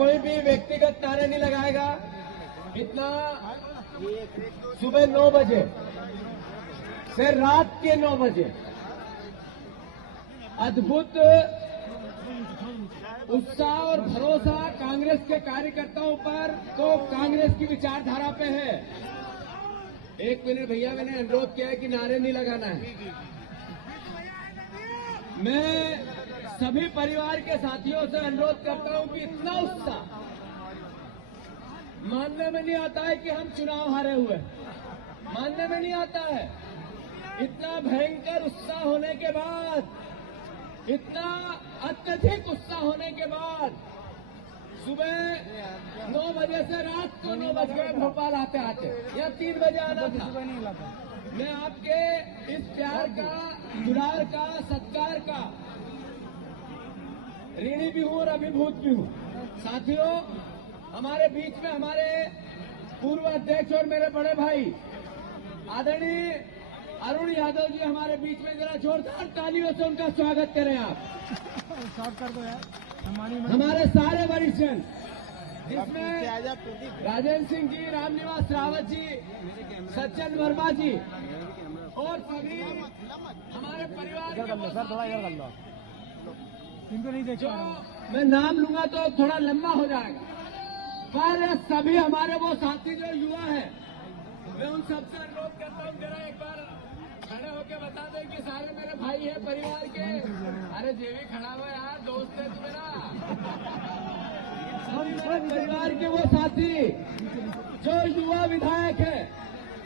कोई भी व्यक्तिगत नारे नहीं लगाएगा। इतना सुबह 9 बजे से रात के 9 बजे अद्भुत उत्साह और भरोसा कांग्रेस के कार्यकर्ताओं पर तो कांग्रेस की विचारधारा पे है। 1 मिनट भैया, मैंने अनुरोध किया है कि नारे नहीं लगाना है। मैं सभी परिवार के साथियों से अनुरोध करता हूं कि इतना उत्साह मानने में नहीं आता है कि हम चुनाव हारे हुए, मानने में नहीं आता है। इतना भयंकर उत्साह होने के बाद, इतना अत्यधिक उत्साह होने के बाद सुबह 9 बजे से रात को 9 बज गए भोपाल आते आते, या 3 बजे आना था। मैं आपके इस प्यार का, दुलार का, सत्कार का ऋणी भी हूं और अभिभूत भी हूं। साथियों, हमारे बीच में हमारे पूर्व अध्यक्ष और मेरे बड़े भाई आदरणीय अरुण यादव जी हमारे बीच में, जरा जोरदार तालियों से उनका स्वागत करें आप। कर दो यार। हमारे सारे वरिष्ठ जिसमें राजेंद्र सिंह जी, रामनिवास रावत जी, सज्जन वर्मा जी और सभी हमारे परिवार के इनको नहीं देख जो मैं नाम लूंगा तो थोड़ा लंबा हो जाएगा, पर सभी हमारे वो साथी जो युवा हैं, मैं उन सबसे अनुरोध करता हूँ जरा एक बार खड़े होके बता दें कि सारे मेरे भाई हैं परिवार के। अरे जेवी खड़ा हुआ यार, दोस्त है तू मेरा। हम मेरे परिवार के वो साथी जो युवा विधायक है,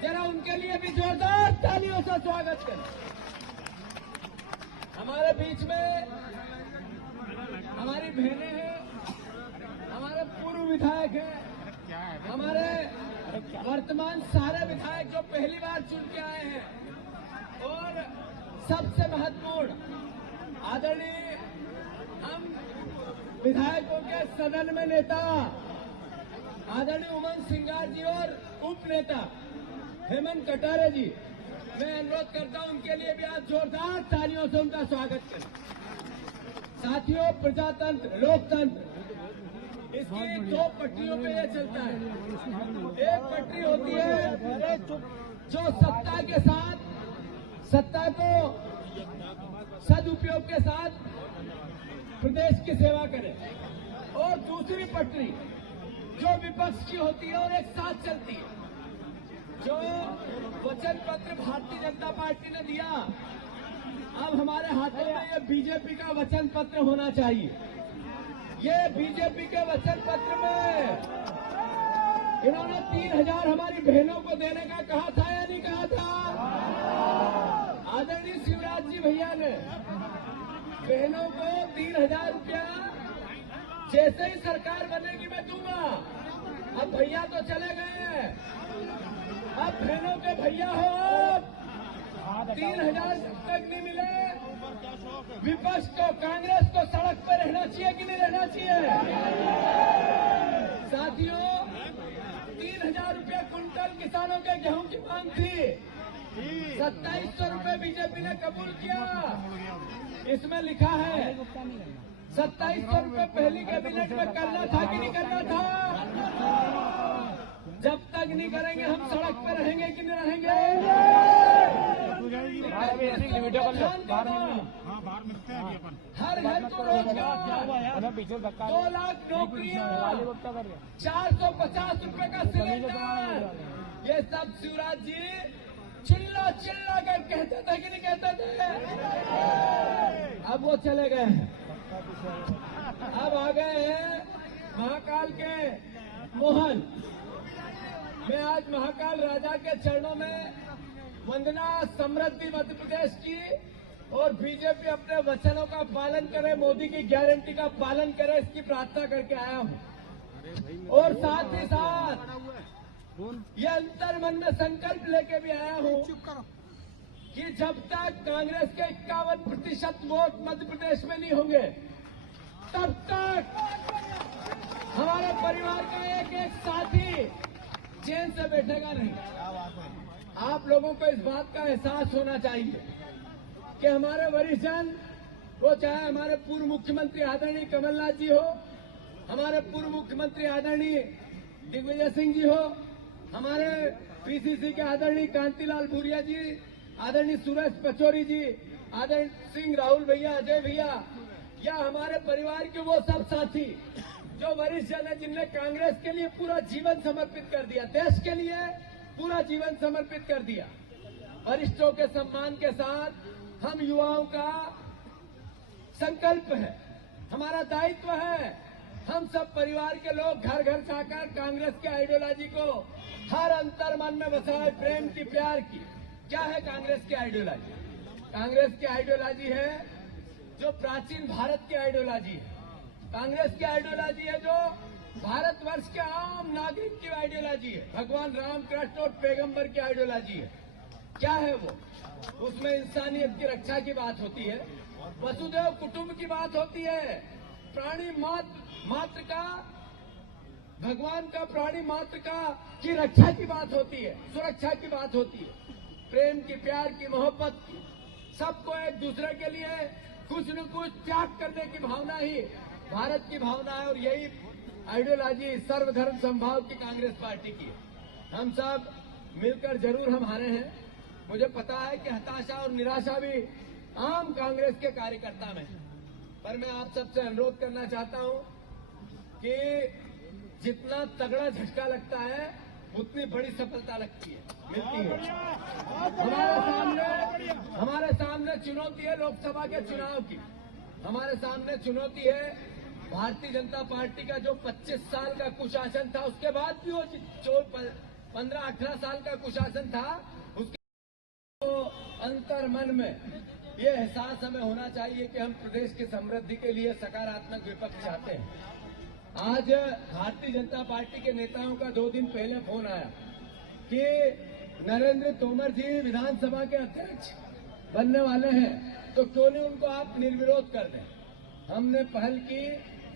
जरा उनके लिए भी जोरदार तालियों से स्वागत करें। हमारे बीच में हमारी बहनें हैं, हमारे पूर्व विधायक हैं, हमारे वर्तमान सारे विधायक जो पहली बार चुन के आए हैं, और सबसे महत्वपूर्ण आदरणीय हम विधायकों के सदन में नेता आदरणीय उमंग सिंगार जी और उप नेता हेमंत कटारे जी, मैं अनुरोध करता हूं उनके लिए भी आज जोरदार तालियों से उनका स्वागत करें। साथियों, प्रजातंत्र, लोकतंत्र, इसकी 2 पटरियों पे ये चलता है। एक पटरी होती है जो सत्ता के साथ, सत्ता को सदुपयोग के साथ प्रदेश की सेवा करे, और दूसरी पटरी जो विपक्ष की होती है और एक साथ चलती है। जो वचन पत्र भारतीय जनता पार्टी ने दिया, अब हमारे हाथों में ये बीजेपी का वचन पत्र होना चाहिए। ये बीजेपी के वचन पत्र में इन्होंने 3,000 हमारी बहनों को देने का कहा था या नहीं कहा था? आदरणीय शिवराज जी भैया ने बहनों को 3,000 रुपया जैसे ही सरकार बनेगी मैं दूंगा। अब भैया तो चले गए हैं, अब बहनों के भैया हो, 3,000 तक नहीं मिले, विपक्ष को, कांग्रेस को सड़क पर रहना चाहिए कि नहीं रहना चाहिए? साथियों, 3,000 रुपया कुंटल किसानों के गेहूं की मांग थी, 2700 रुपये बीजेपी ने कबूल किया। इसमें लिखा है 2700 रुपये पहली कैबिनेट में करना था कि नहीं करना था? जब तक नहीं करेंगे हम सड़क पर रहेंगे कि नहीं रहेंगे? हर घर को रोजगार, 2 लाख नौकरियां, 450 रुपए का सिलेंडर, ये सब शिवराज जी चिल्ला चिल्ला कर कहते थे कि नहीं कहते थे? अब वो चले गए हैं, अब आ गए हैं महाकाल के मोहन। मैं आज महाकाल राजा के चरणों में वंदना, समृद्धि मध्य प्रदेश की, और बीजेपी अपने वचनों का पालन करे, मोदी की गारंटी का पालन करे, इसकी प्रार्थना करके आया हूं। और साथ ही साथ ये अंतर मन में संकल्प लेके भी आया हूं कि जब तक कांग्रेस के 51% वोट मध्य प्रदेश में नहीं होंगे, तब तक हमारे परिवार का एक एक साथी चैन से बैठेगा नहीं। आप लोगों को इस बात का एहसास होना चाहिए कि हमारे वरिष्ठ जन, वो चाहे हमारे पूर्व मुख्यमंत्री आदरणीय कमलनाथ जी हो, हमारे पूर्व मुख्यमंत्री आदरणीय दिग्विजय सिंह जी हो, हमारे पीसीसी के आदरणीय कांतिलाल भूरिया जी, आदरणीय सुरेश पचौरी जी, आदरणीय सिंह राहुल भैया, अजय भैया, या हमारे परिवार के वो सब साथी जो वरिष्ठ जन है, जिनने कांग्रेस के लिए पूरा जीवन समर्पित कर दिया, देश के लिए पूरा जीवन समर्पित कर दिया। वरिष्ठों के सम्मान के साथ हम युवाओं का संकल्प है, हमारा दायित्व है, हम सब परिवार के लोग घर घर जाकर कांग्रेस के आइडियोलॉजी को हर अंतर मन में बसाए, प्रेम की, प्यार की। क्या है कांग्रेस की आइडियोलॉजी? कांग्रेस की आइडियोलॉजी है जो प्राचीन भारत की आइडियोलॉजी है। कांग्रेस की आइडियोलॉजी है जो भारतवर्ष के आम नागरिक की आइडियोलॉजी है। भगवान राम, कृष्ण और पैगंबर की आइडियोलॉजी है। क्या है वो? उसमें इंसानियत की रक्षा की बात होती है, वसुदेव कुटुंब की बात होती है, प्राणी मात्र का, भगवान का प्राणी मात्र का की रक्षा की बात होती है, सुरक्षा की बात होती है, प्रेम की, प्यार की, मोहब्बत की, सबको एक दूसरे के लिए कुछ न कुछ त्याग करने की भावना ही भारत की भावना है। और यही आइडियोलॉजी सर्वधर्म समभाव की कांग्रेस पार्टी की है। हम सब मिलकर जरूर हम हारे हैं, मुझे पता है कि हताशा और निराशा भी आम कांग्रेस के कार्यकर्ता में है, पर मैं आप सबसे अनुरोध करना चाहता हूं कि जितना तगड़ा झटका लगता है उतनी बड़ी सफलता मिलती है। हमारे सामने चुनौती है लोकसभा के चुनाव की, हमारे सामने चुनौती है भारतीय जनता पार्टी का जो 25 साल का कुशासन था, उसके बाद भी वो जो 15-18 साल का कुशासन था, उसके तो अंतर मन में ये एहसास हमें होना चाहिए कि हम प्रदेश की समृद्धि के लिए सकारात्मक विपक्ष चाहते हैं। आज भारतीय जनता पार्टी के नेताओं का 2 दिन पहले फोन आया कि नरेंद्र तोमर जी विधानसभा के अध्यक्ष बनने वाले हैं, तो क्यों नहीं उनको आप निर्विरोध कर दें। हमने पहल की,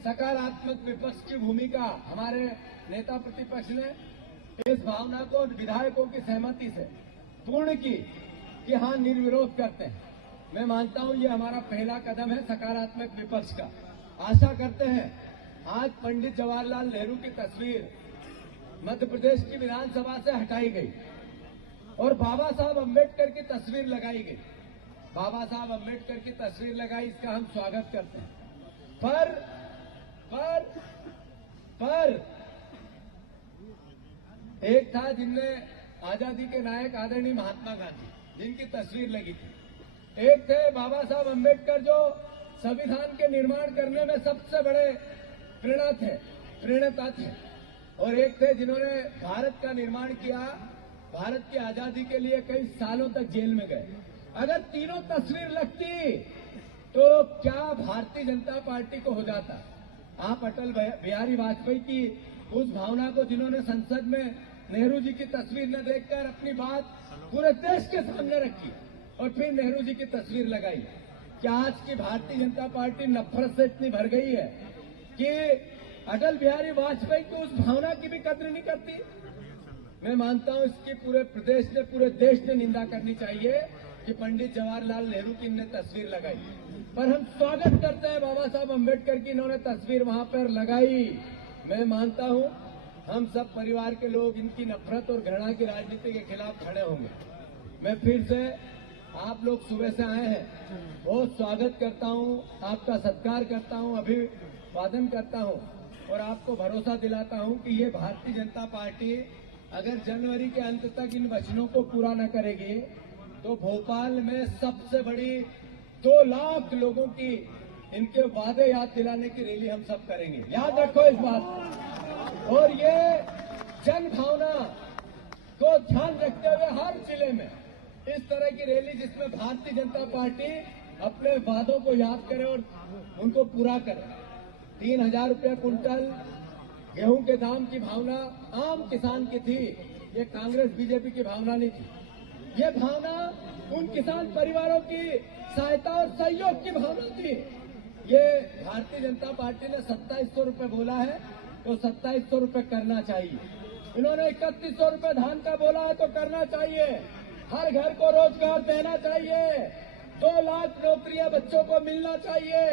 सकारात्मक विपक्ष की भूमिका हमारे नेता प्रतिपक्ष ने इस भावना को विधायकों की सहमति से पूर्ण की कि हाँ निर्विरोध करते हैं। मैं मानता हूं ये हमारा पहला कदम है सकारात्मक विपक्ष का। आशा करते हैं आज पंडित जवाहरलाल नेहरू की तस्वीर मध्य प्रदेश की विधानसभा से हटाई गई और बाबा साहब अम्बेडकर की तस्वीर लगाई गई। बाबा साहब अम्बेडकर की तस्वीर लगाई, इसका हम स्वागत करते हैं। पर एक था जिनने आजादी के नायक आदरणीय महात्मा गांधी, जिनकी तस्वीर लगी थी। एक थे बाबा साहब अम्बेडकर जो संविधान के निर्माण करने में सबसे बड़े प्रेरणा थे, और एक थे जिन्होंने भारत का निर्माण किया, भारत की आजादी के लिए कई सालों तक जेल में गए। अगर तीनों तस्वीर लगती तो क्या भारतीय जनता पार्टी को हो जाता। आप अटल बिहारी वाजपेयी की उस भावना को, जिन्होंने संसद में नेहरू जी की तस्वीर न देखकर अपनी बात पूरे देश के सामने रखी और फिर नेहरू जी की तस्वीर लगाई, क्या आज की भारतीय जनता पार्टी नफरत से इतनी भर गई है कि अटल बिहारी वाजपेयी को उस भावना की भी कद्र नहीं करती? मैं मानता हूं इसकी पूरे प्रदेश ने, पूरे देश ने निंदा करनी चाहिए कि पंडित जवाहरलाल नेहरू की इन्हें तस्वीर लगाई। पर हम स्वागत करते हैं बाबा साहब अम्बेडकर की, इन्होंने तस्वीर वहां पर लगाई। मैं मानता हूं हम सब परिवार के लोग इनकी नफरत और घृणा की राजनीति के खिलाफ खड़े होंगे। मैं फिर से, आप लोग सुबह से आए हैं, बहुत स्वागत करता हूं, आपका सत्कार करता हूं, अभिवादन करता हूं और आपको भरोसा दिलाता हूं कि ये भारतीय जनता पार्टी अगर जनवरी के अंत तक इन वचनों को पूरा न करेगी तो भोपाल में सबसे बड़ी 2 लाख लोगों की इनके वादे याद दिलाने की रैली हम सब करेंगे। याद रखो इस बात। और ये जन भावना को ध्यान रखते हुए हर जिले में इस तरह की रैली, जिसमें भारतीय जनता पार्टी अपने वादों को याद करे और उनको पूरा करे। 3000 रुपये कुंटल गेहूं के दाम की भावना आम किसान की थी, ये कांग्रेस बीजेपी की भावना नहीं थी। ये भावना उन किसान परिवारों की सहायता और सहयोग की भावना थी। ये भारतीय जनता पार्टी ने 2700 रुपये बोला है तो 2700 रुपये करना चाहिए। इन्होंने 3100 रुपये धान का बोला है तो करना चाहिए। हर घर को रोजगार देना चाहिए। 2 लाख नौकरियां बच्चों को मिलना चाहिए।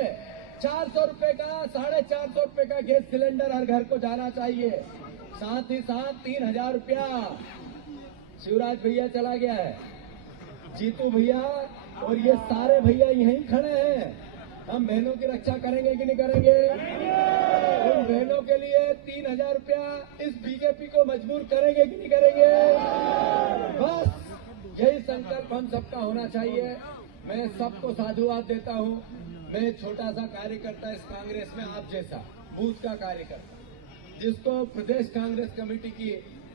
400 रुपए का 450 रुपए का गैस सिलेंडर हर घर को जाना चाहिए। साथ ही साथ 3000 रुपया शिवराज भैया चला गया है, जीतू भैया और ये सारे भैया यहीं खड़े हैं। हम बहनों की रक्षा करेंगे कि नहीं करेंगे? उन बहनों के लिए 3000 रुपया इस बीजेपी को मजबूर करेंगे कि नहीं करेंगे? बस यही संकल्प हम सबका होना चाहिए। मैं सबको साधुवाद देता हूं। मैं एक छोटा सा कार्यकर्ता इस कांग्रेस में, आप जैसा बूथ का कार्यकर्ता, जिसको प्रदेश कांग्रेस कमेटी की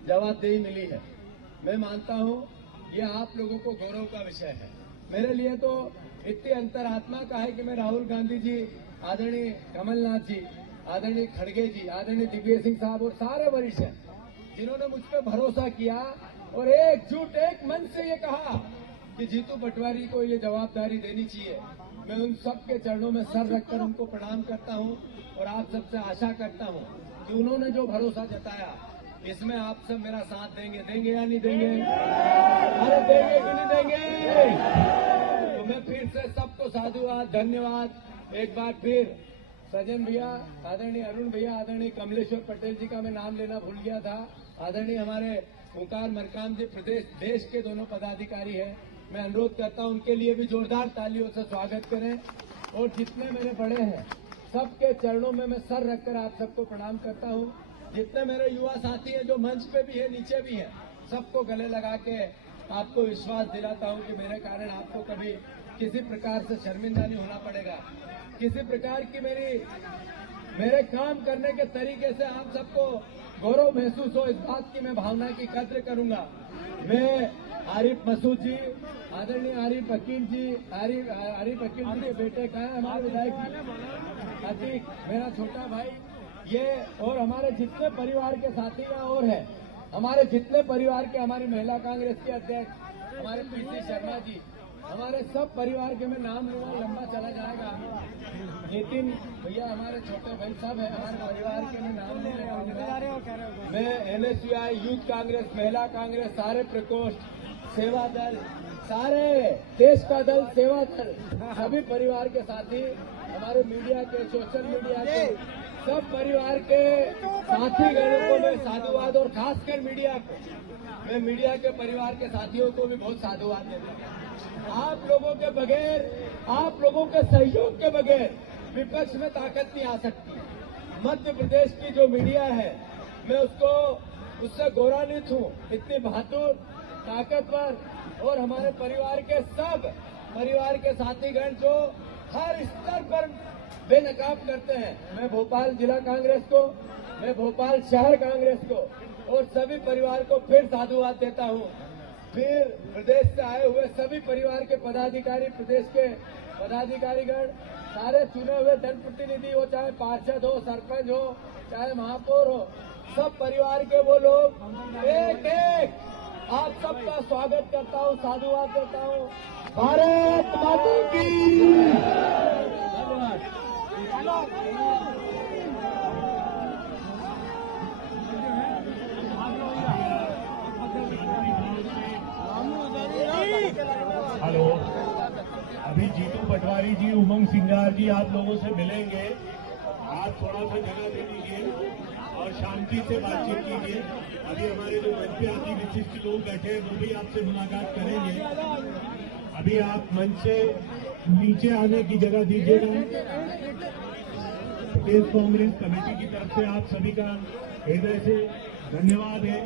जवाबदेही मिली है। मैं मानता हूं ये आप लोगों को गौरव का विषय है। मेरे लिए तो इतनी अंतरात्मा का है कि मैं राहुल गांधी जी, आदरणीय कमलनाथ जी, आदरणीय खड़गे जी, आदरणीय दिग्विजय सिंह साहब और सारे वरिष्ठ हैं जिन्होंने मुझ पर भरोसा किया और एकजुट एक मन से ये कहा कि जीतू पटवारी को ये जवाबदारी देनी चाहिए। मैं उन सबके चरणों में सर रखकर उनको प्रणाम करता हूं और आप सबसे आशा करता हूं कि उन्होंने जो भरोसा जताया इसमें आप सब मेरा साथ देंगे या नहीं देंगे? अरे देंगे कि नहीं देंगे? तो मैं फिर से सबको साधुवाद, धन्यवाद। एक बार फिर सजन भैया, आदरणीय अरुण भैया, आदरणीय कमलेश्वर पटेल जी का मैं नाम लेना भूल गया था, आदरणीय हमारे ओंकार मरकाम जी प्रदेश देश के दोनों पदाधिकारी हैं। मैं अनुरोध करता हूं उनके लिए भी जोरदार तालियों से स्वागत करें। और जितने मेरे बड़े हैं सबके चरणों में मैं सर रखकर आप सबको प्रणाम करता हूं। जितने मेरे युवा साथी हैं जो मंच पे भी है, नीचे भी हैं, सबको गले लगा के आपको विश्वास दिलाता हूं कि मेरे कारण आपको कभी किसी प्रकार से शर्मिंदा नहीं होना पड़ेगा। किसी प्रकार की मेरे काम करने के तरीके से आप सबको गौरव महसूस हो, इस बात की मैं भावना की कद्र करूंगा। मैं आरिफ मसूद जी, आदरणीय आरिफ वकील जी, आरिफ वकील जी के बेटे का है हमारे विधायक जी अतीक, मेरा छोटा भाई, ये और हमारे जितने परिवार के साथी हैं और है, हमारे जितने परिवार के, हमारी महिला कांग्रेस के अध्यक्ष हमारे पीसी शर्मा जी, हमारे सब परिवार के मैं नाम लूंगा लंबा चला जाएगा। नितिन भैया हमारे छोटे भाई सब है, हमारे परिवार के मैं नाम ले रहा हूँ। मैं एनएसयूआई, यूथ कांग्रेस, महिला कांग्रेस, सारे प्रकोष्ठ, सेवा दल, सारे देश का दल, सेवा दल, सभी परिवार के साथी, हमारे मीडिया के, सोशल मीडिया के सब परिवार के साथी गणों को मैं साधुवाद, और खासकर मीडिया को, मैं मीडिया के परिवार के साथियों को भी बहुत साधुवाद देता हूं। आप लोगों के बगैर, आप लोगों के सहयोग के बगैर विपक्ष में ताकत नहीं आ सकती। मध्य प्रदेश की जो मीडिया है, मैं उससे गौरवान्वित हूं, इतनी बहादुर, ताकतवर, और हमारे परिवार के सब परिवार के साथीगण जो हर स्तर पर बेनकाब करते हैं। मैं भोपाल जिला कांग्रेस को, मैं भोपाल शहर कांग्रेस को और सभी परिवार को फिर साधुवाद देता हूं। फिर प्रदेश से आए हुए सभी परिवार के पदाधिकारी, प्रदेश के पदाधिकारीगण, सारे चुने हुए जनप्रतिनिधि हो, चाहे पार्षद हो, सरपंच हो, चाहे महापौर हो, सब परिवार के वो लोग एक एक आप सबका स्वागत करता हूं, साधुवाद देता हूं। भारत माता की हेलो, अभी जीतू पटवारी जी, उमंग सिंगार जी आप लोगों से मिलेंगे। आप थोड़ा सा जगह दे दीजिए और शांति से बातचीत कीजिए। अभी हमारे जो मंच पे अति विशिष्ट लोग बैठे हैं वो भी आपसे मुलाकात करेंगे। अभी आप मंच से नीचे आने की जगह दीजिएगा। प्रदेश कांग्रेस कमेटी की तरफ से आप सभी का हृदय से धन्यवाद है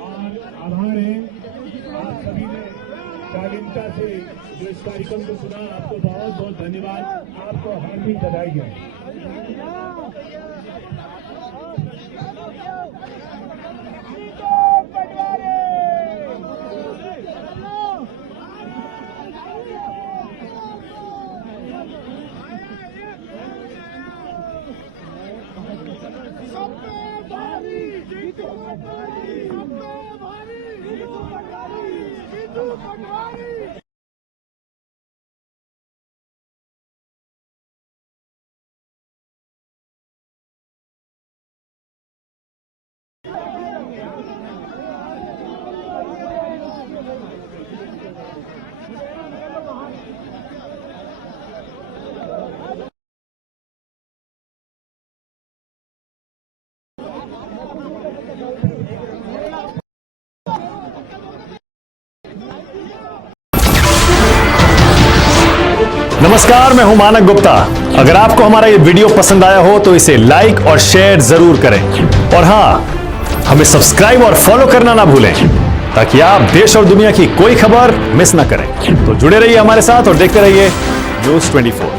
और आभार है। आप सभी ने शालीनता से जो इस कार्यक्रम को सुना, आपको बहुत बहुत धन्यवाद। आपको हार्दिक बधाई है। नमस्कार, मैं हूं मानक गुप्ता। अगर आपको हमारा ये वीडियो पसंद आया हो तो इसे लाइक और शेयर जरूर करें और हां, हमें सब्सक्राइब और फॉलो करना ना भूलें ताकि आप देश और दुनिया की कोई खबर मिस ना करें। तो जुड़े रहिए हमारे साथ और देखते रहिए News 24।